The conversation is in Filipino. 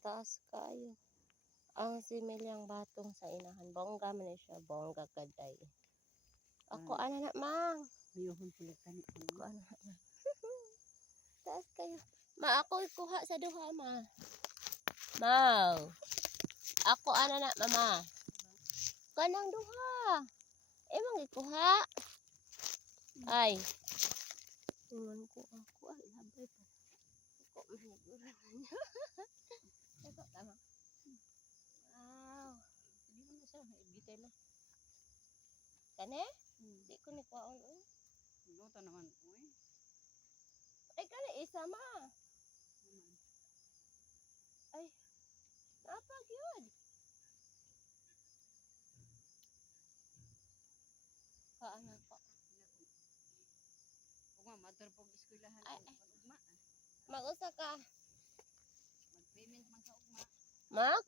taas kayo. Ang similyang batong sa inahan. Bongga man siya. Bongga kaday. Ako ana na mang. Ayuhon pilitan ko. Ako ana na. Taas kayo. Ma, ako kuha sa duha, ma. Mau. Ako ana na, mama. Kanang duha. Emang ikuha. Ay. Ingon ko ako. Ay, labay pa. Ako mahiguran na niya. Ito, tama. Wow. Hindi mo na siya. Gitay na. Kane? Di ko ni kwaon. Luto naman. Uy. Ay, kane isa, ma. Ay. Napag yun. Kaana ko. Ugma, matur pong eskwelahan. Ay, ay. Ugma. Mag-usa ka. Mag-payment man sa ugma. Mag?